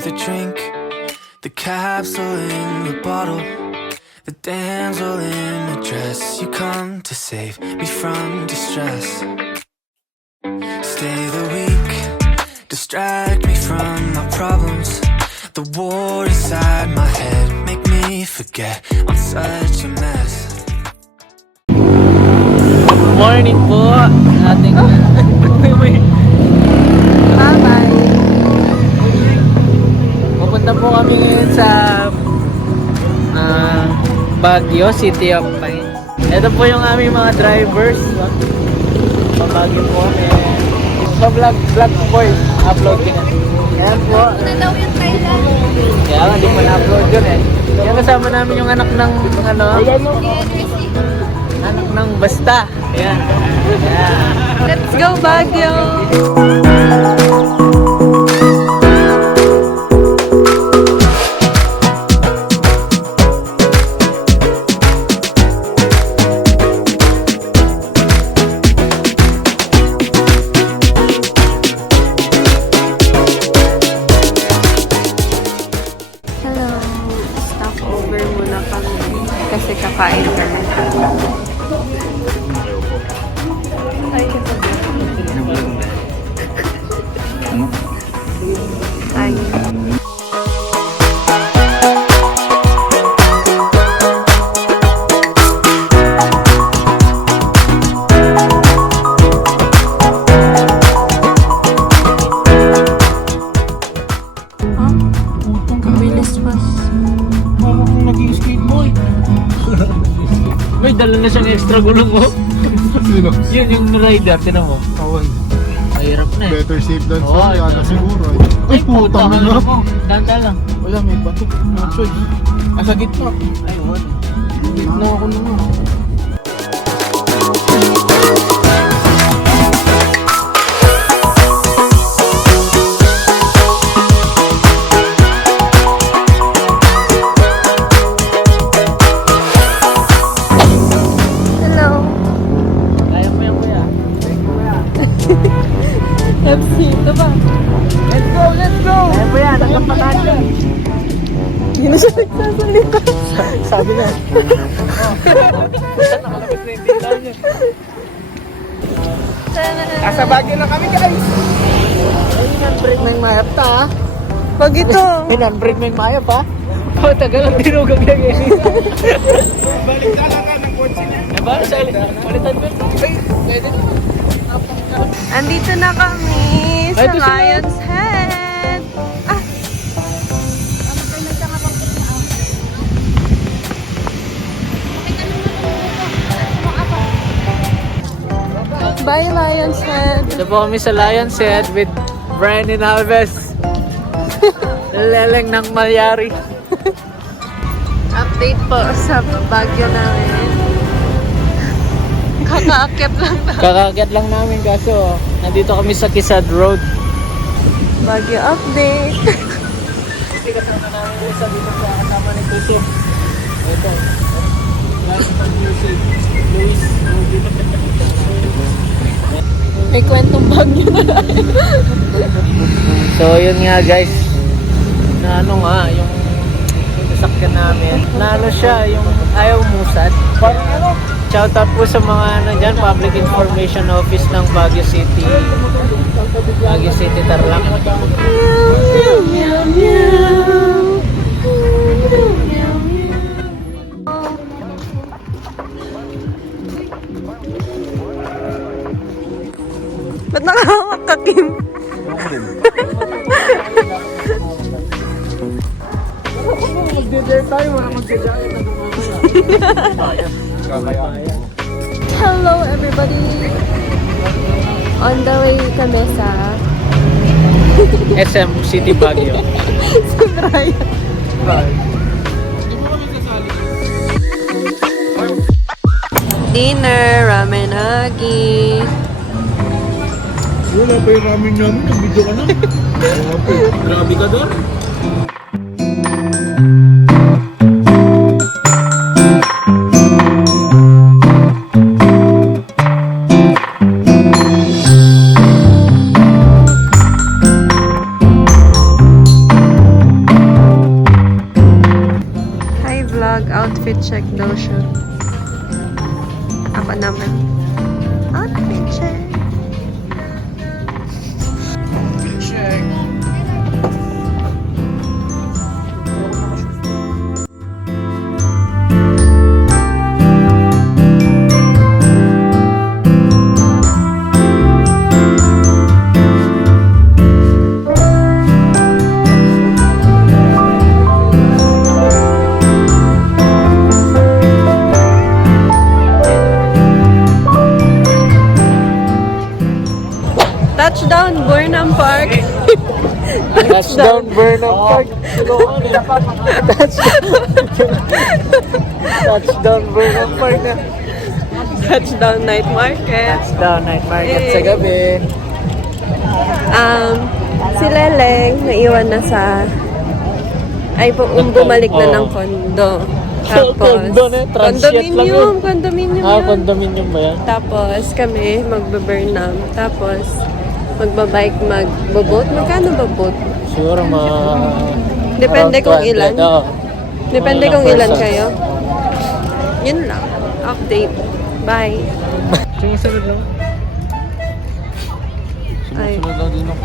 the drink, the capsule in the bottle, the damsel in the dress. You come to save me from distress. Stay the week, distract me from my problems. The war inside my head, make me forget I'm such a mess. Morning po ating Bye-bye. pupunta po kami ngayon sa Baguio, City of Pines. Ito po yung aming mga drivers. Baguio po kami. Pa-vlog po boys. Upload ko na. Ayan po. Na daw yung Thailand. Kaya nga, di pa na-upload yun eh. Yan kasama namin yung anak ng ano? Anak ng basta. Ayan. Ayan. Let's go Baguio. Hello. Stop over muna kami kasi kakain kami. Ay. Bilis pa. Parang kung nag-i-skateboard. May dala na siyang extra gulong mo. Sino? Yun yung rider, tinan mo. Awan. Mahirap na eh. Better safe than Oo, sorry. Ano siguro. Ay puta na na ako. Tanda lang. Wala, may bato. No choice. Asa gitna. Ay, what? Gitna ako naman. Hello. Kaya mo yan, kuya. FC, ito ba? Let's go, let's go! Kaya mo yan, hanggang patanda. Hindi na siya nagsasalita. Sabi na. Nakalapit na yung tindahan niya. Asa Baguio na kami, guys! Ay, non-break na yung mayap ta, ha? Pag ito. May non-break na yung mayap, ha? Oh, tagal ang tinugag lang yan. Balik na lang ka ng kotse niya. Eh, ba? Balitan ko. Ay, pwede. Andito na kami sa Ay, ito sila. Lion's Head. Ah. Bye, Lion's Head. Ito po kami sa Lion's Head with Brandon Alves. Leleng ng Malyari. Update po sa Baguio namin. Kakaakyat lang na. Kakagat lang namin kaso nandito kami sa Quezon Road. Baguio update. Kasi kasama namin yung isa dito sa kasama ni Tuso. Ito. Last time music. Luis. May kwentong Baguio na lang. So yun nga guys. Na ano nga yung sasakyan namin. Na ano siya yung ayaw musad. Parang ano? Shout out po sa mga ano dyan, Public Information Office ng Baguio City. Baguio City Tarlac. Ba't nakahawak ka, Kim? Mag-dare tayo, wala mag-dare Hello everybody! On the way kami sa SM City Baguio. si Brian. Dinner, ramenagi. Wala pa yung ramen namin. Nag-video ka na. Grabe ka doon. pa naman. Outfit check. Touchdown, Burnham Park. Touchdown, Burnham Park. Touchdown, Burnham Park na. Touchdown Night Market. Touchdown, night market sa gabi. Si Leleng, naiwan na sa... Ay, bumalik na ng kondo. Tapos, Condo na, transient lang yun. condominium Ah, yun. condominium ba yan? Tapos, kami, magbe-Burnham. Tapos, magbabike, magbo-boat. Magkano ba boat? Siguro Depende around kung 200, ilan. oo. Depende Mga kung ilan persons. kayo. Yun lang. Update. Bye. Sumusunod lang. Ay. Susunod lang din ako.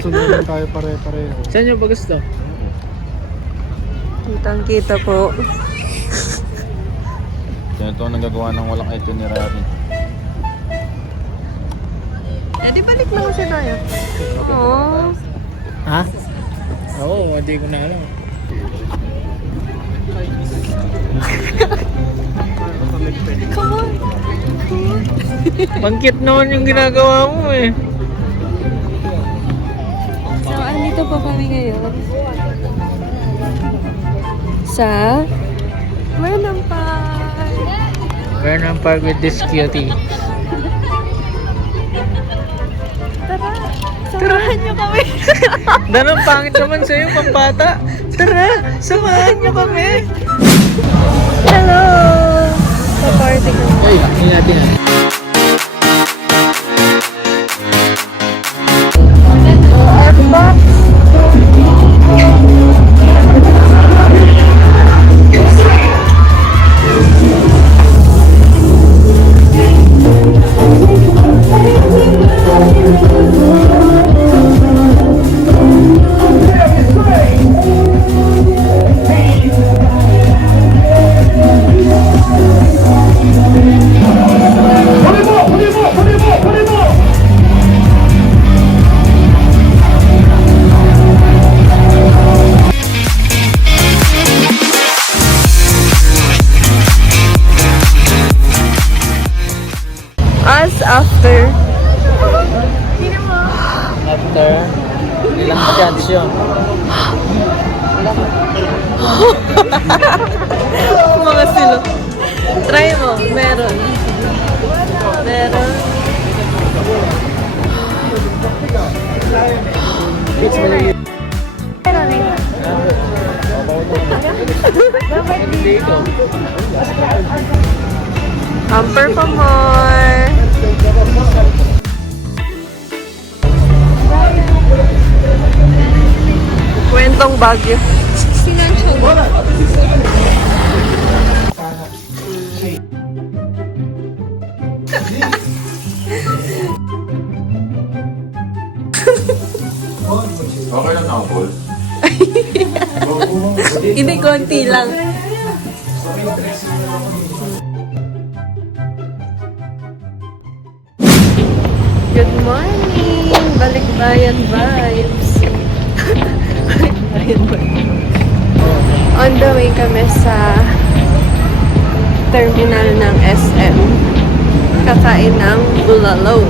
Susunod lang tayo pare-pareho. Saan nyo ba gusto? Kitang-kita po. Ito ang nagagawa ng walang itinerary. Eh, di balik na kasi tayo. Aww. Ha? Oo, hindi ko na alam. Come on. Pangkit naman yung ginagawa mo eh. So, andito po kami ngayon. Sa Burnham Park. Burnham Park with this cutie. Tara, samahan niyo kami. Danang pangit naman sa'yo, pambata. Tara, samahan nyo kami. Hello! Sa party ko. Ay, hindi natin yan. Us after. After, ilang chance yun? Mga silo. Try mo. Meron. Meron. It's very... Hamper pa more. Kwentong Baguio. Okay lang ako, Paul. Hindi, konti lang. Good morning! Balikbayan vibes. Balikbayan vibes. On the way kami sa terminal ng SM. Kakain ng bulalo.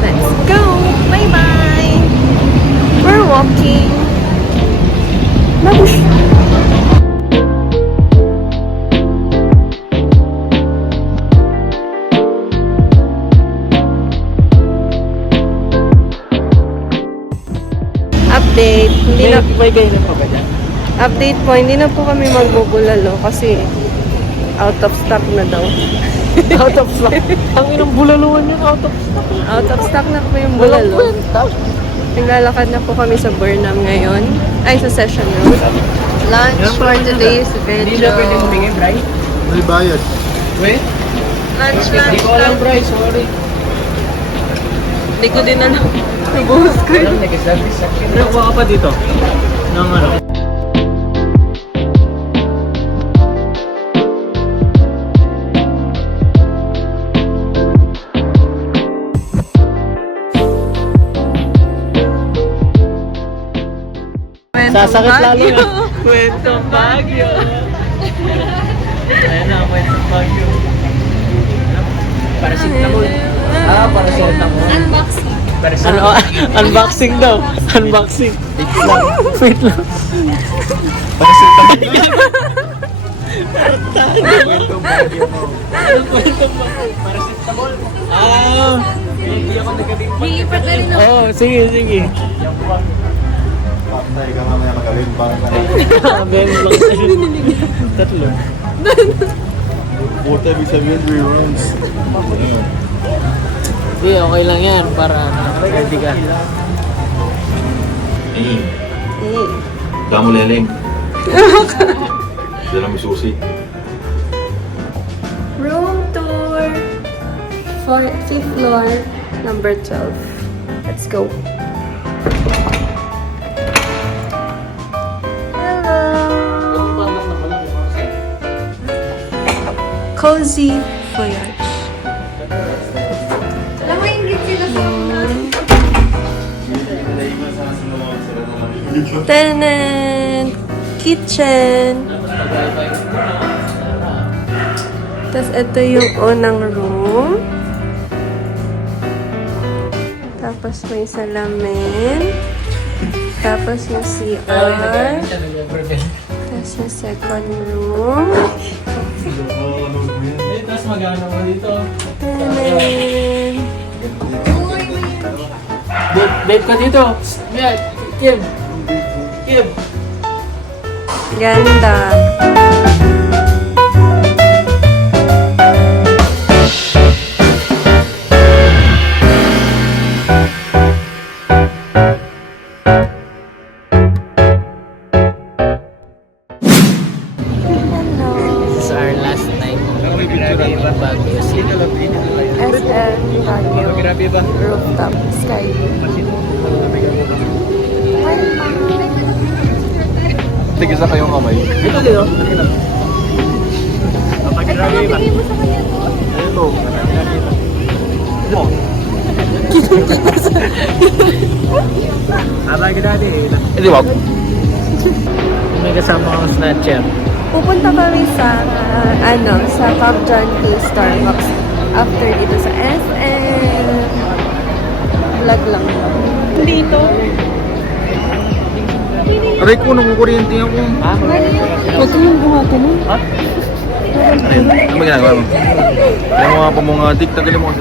Let's go! Bye-bye! We're walking. Babush! Update. Hindi na, May kainan pa ba dyan? update po, hindi na po kami magbubulalo kasi out of stock na daw. Out of stock. Ang inang bulaluan yun, out of stock. Out of stock na po yung Walang bulalo. kwenta. Naglalakad na po kami sa Burnham ngayon. Ay, sa Session Road. Lunch for today is Hindi na pwede medyo... humingin, Bray? May bayad. Wait, Lunch, hindi ko alam, Bryce. Sorry. Hindi ko din alam. Nabuhos ko yun. Alam, nag-service section. Pero kuha ka pa dito. Nang ano? Sasakit lalo na. Kwentong Baguio. Ayan na, kwentong Baguio. Paracetamol. Paracetamol. Unboxing. Ano? Unboxing daw. Unboxing. Wait lang. Wait lang. Paracetamol. Kwentong Baguio mo. Anong kwentong Baguio? Paracetamol. Hindi ako nagaling. Lipat na rin ako. Oo, sige, sige. Patay ka mamaya magaling. Parang Meron lang sa'yo. Tatlo. Puta, ibig sabihin 3 rounds. Hindi, okay lang yan para ready ka. Damo leleng. Dala mo susi. Room tour. 5th floor, number 12. Let's go. Cozy Voyage. Alam mo, ingit sila sa tenant, kitchen. Tapos ito yung unang room. Tapos may salamin. Tapos yung CR. Tapos yung second room. Tapos mag-ano mo dito? Tenant. Babe ka dito. Yeah, Kim. Kim. Ganda. This is our last night in Baguio City. SM Baguio. Rooftop sky view. Tigisa kayong kamay. Dito dito. Pag-grabe ba? Ito. Hindi wag. May kasama kang snatcher. Pupunta kami sa sa Pop John Q Starbucks after dito sa SM. Vlog lang. Dito. Aray ko, nakukuryente ako. Ha? Huwag kang buhati nun. Ha? Ano yun? Ano ba ginagawa mo? Kaya mo nga pa mga dik, tagalin mo kasi.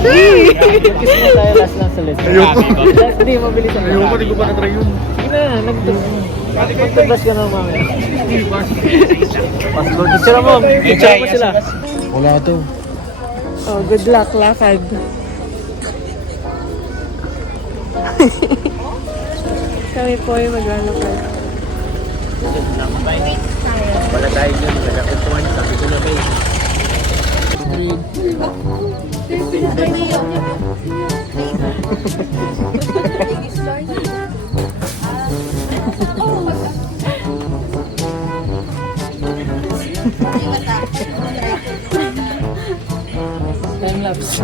Kiss mo tayo last lang sa list. Ayoko. Last, hindi, mabilis ang Ayoko, di ko pa na-try yun. Sige na, nagtubas ka na mamaya. Passport. Picture mo, picture mo sila. Wala to. Oh, good luck, lakad. Kami po ay maglalakad. Wala tayo dyan, nagkakuntuhan, sabi ko na ba eh. Time lapse.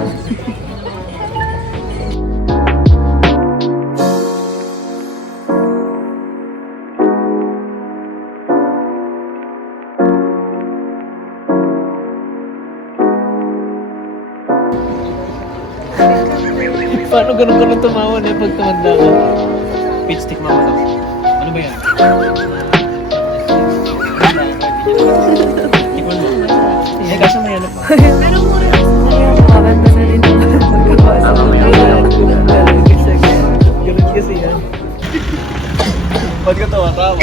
Paano ganun tumawa na pag tumanda ka? Pitch stick mama daw. Ano ba yan? Tikman mo. Eh, kaso may ano pa. Pero mura. Maganda na rin yung pagkakawa sa mga Ganun kasi yan. Ba't ka tawa-tawa?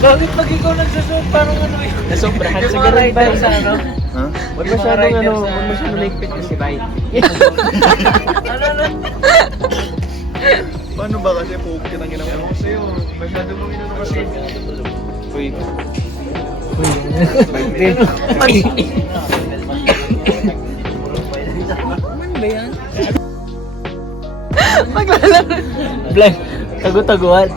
Bakit pag ikaw nagsusuot, parang ano yun? Nasobrahan sa ganun ba sa ano? Ha? Huwag masyadong ano, huwag masyadong naigpit kasi bite. Ano? Paano ba kasi poke kitang ginagawa ko sa'yo? Masyado mong inano kasi. Wait. Maglalaro. Blank. Tagu-taguan.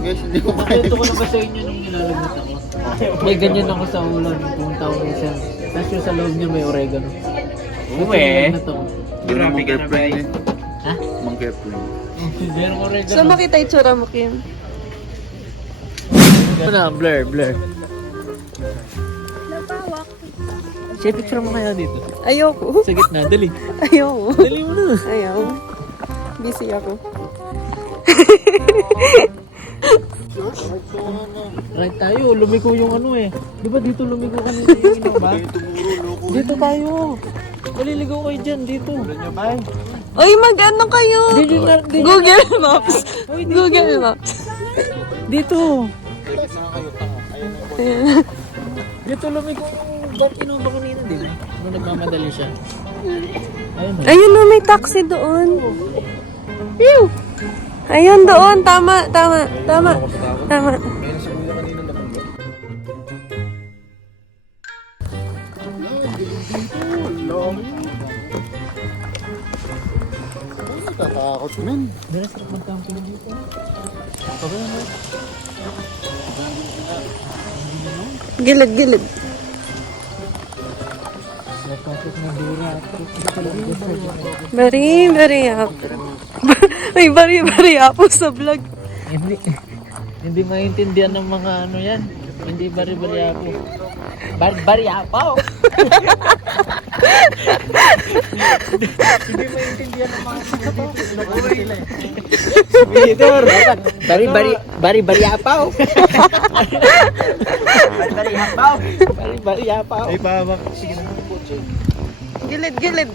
Guys, hindi ko Ito ko na ba sa inyo nung nilalagyan ako? May ganyan ako sa ulo nung pumunta ako isa. Tapos yung sa loob niya may oregano. Uwe. Ito. Doon ang mga airplane eh. Ha? Mga airplane. Merong oregano. So makita yung tsura mo, Kim. Ito na, blur. Siya, picture mo kaya dito. Ayoko. Sa gitna, dali. Ayoko. Dali mo na. Ayaw. Busy ako. Right tayo, lumiko yung ano eh. Di ba dito lumiko kanina yung ba? Dito tayo. Maliligaw kayo dyan, dito. Uy, mag-ano kayo? Google Maps. Google Maps. Dito. Ayan. Dito lumiko yung Bantino ba kanina, di ba? Nung nagmamadali siya. Ayun na. Ayun na, may taxi doon. Phew! Ayun doon, tama. Natatakot men. Dala sarap mag-camping dito. Gilid. Napasok na dura. Very happy. Uy, very happy sa vlog. Hindi maintindihan ng mga ano yan. Hindi bari-bari ako. Bari ako! Hindi maintindihan ng mga sila eh. Subidor! Bari apaw! Bari apaw! Ay, pahamak. Sige na. Gilid.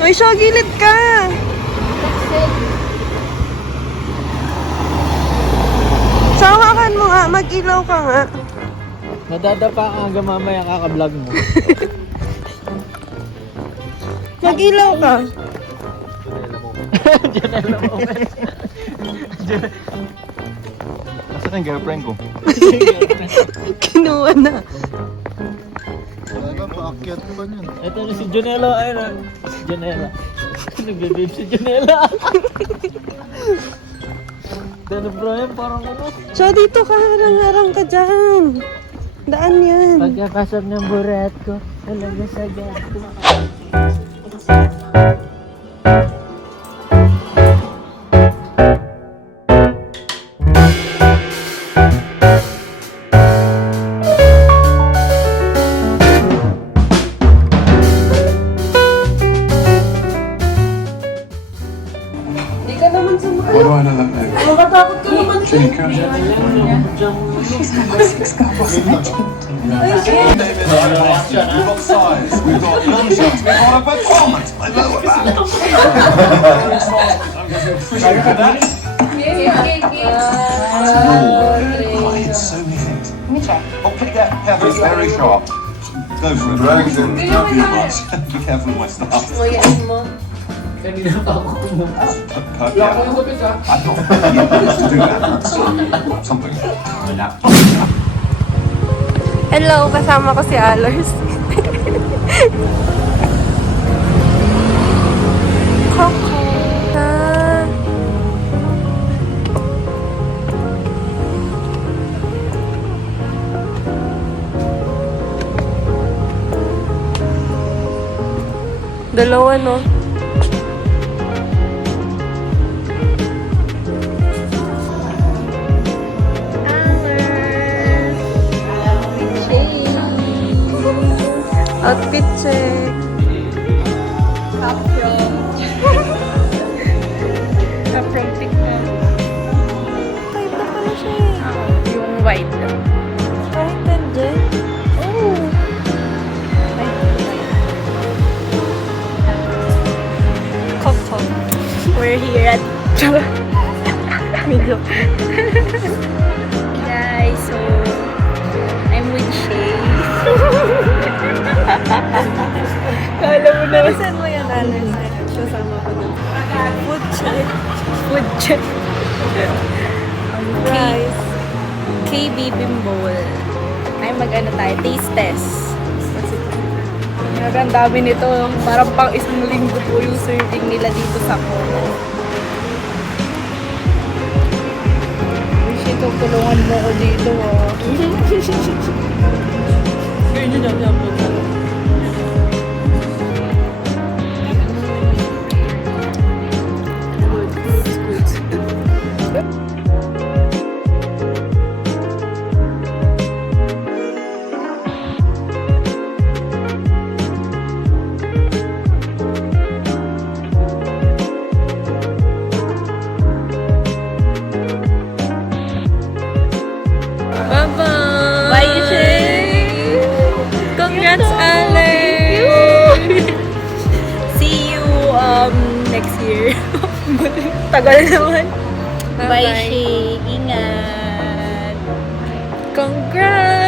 Uy, siya, gilid ka! Sawakan mo nga, mag-ilaw ka nga. Nadadapa ka hanggang mamaya kaka-vlog mo. Mag-ilaw ka. Janela moment. Nasaan ang girlfriend ko? Kinuha na. Talaga, paakyat pa niyan. Ito na si Janela. Ayun na. Si Janela. Nagbe-babe si Janela. Dano Brian, parang ano. Siya, dito ka, harang-harang ka dyan. Daan yan. Pagkapasok ng burat ko, talaga sa gato. Hindi ka naman sumakay. What do I know that name? Makatakot ka naman. Chica. We've got size, we've got long shots, we've got a performance. I know about it. Ready for that? Oh, it's so many things. Let me check. Oh, careful, it's very sharp. Go for it. Don't do much. Be careful with my stuff. Kanina pa ako kumuha. Yeah. I'm not to do that. That's something. Hello, kasama ko si Alors. Coco. Dalawa, no? Outfit check. From TikTok. Kahit na pala siya eh. Yung white. Kahit na dyan. Oh. Coco. We're here at Medyo. guys, so I'm with Shay. Kala mo na. Saan mo yan, Alors? Kasama ko dun. Food check. Food check. Guys. KB Bimbol. Ay, mag-ano tayo? Taste test. Grabe, ang dami nito. Parang pang isang linggo po yung serving nila dito sa Kono. Wish, tulungan mo ko dito, Ganyan na niya po. Bye-bye! Bye, Shay! Congrats, Alex! See you next year. Tagal naman. Bye, Shay. Ingat. Congrats!